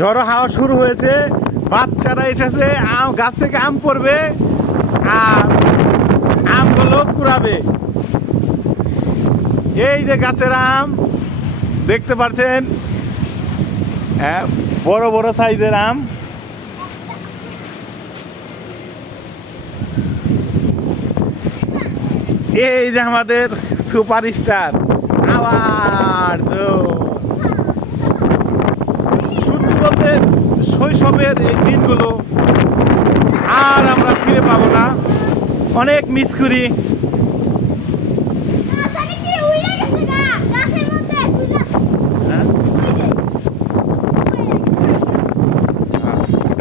ঝড়ো হাওয়া শুরু হয়েছে, বাচ্চারা এসেছে, গাছ থেকে আম পড়বে আর আমগুলো কুড়াবে। এই যে গাছের আম দেখতে পাচ্ছেন, হ্যাঁ, বড় বড় সাইজের আম। এই যে আমাদের সুপারস্টার আবার তো সত্যি বলতে শৈশবের এই দিনগুলো আর আমরা ফিরে পাবো না, অনেক মিস করি।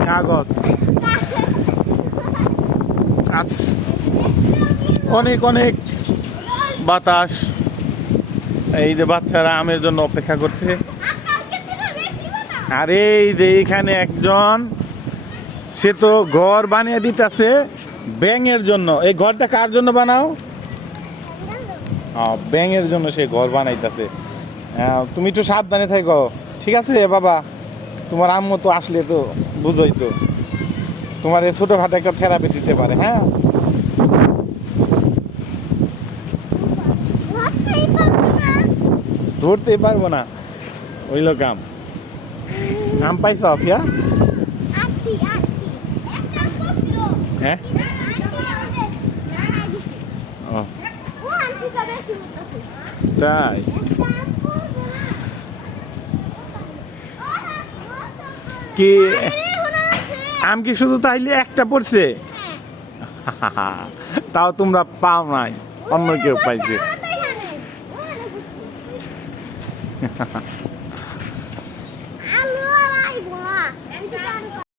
কাগজ আজ অনেক অনেক বাতাস। এই যে বাচ্চারা আমের জন্য অপেক্ষা করছে। আর এই যে এখানে একজন, সে তো ঘর বানিয়ে দিতেছে ব্যাঙের জন্য। এই ঘরটা কার জন্য বানাও? ব্যাঙের জন্য সে ঘর বানাইতেছে। তুমি একটু সাবধানে থাকো, ঠিক আছে বাবা? তোমার আম্মু তো আসলে তো বুঝোই তো, তোমার এই ছোটখাটো একটা থেরাপি দিতে পারে। হ্যাঁ, ধরতেই পারবো না, ওই লোক আম পাইছ ফিয়া? হ্যাঁ, তাই কি? আম কি শুধু তাইলে একটা পড়ছে? তাও তোমরা পাও নাই, অন্য কেউ পাইছে।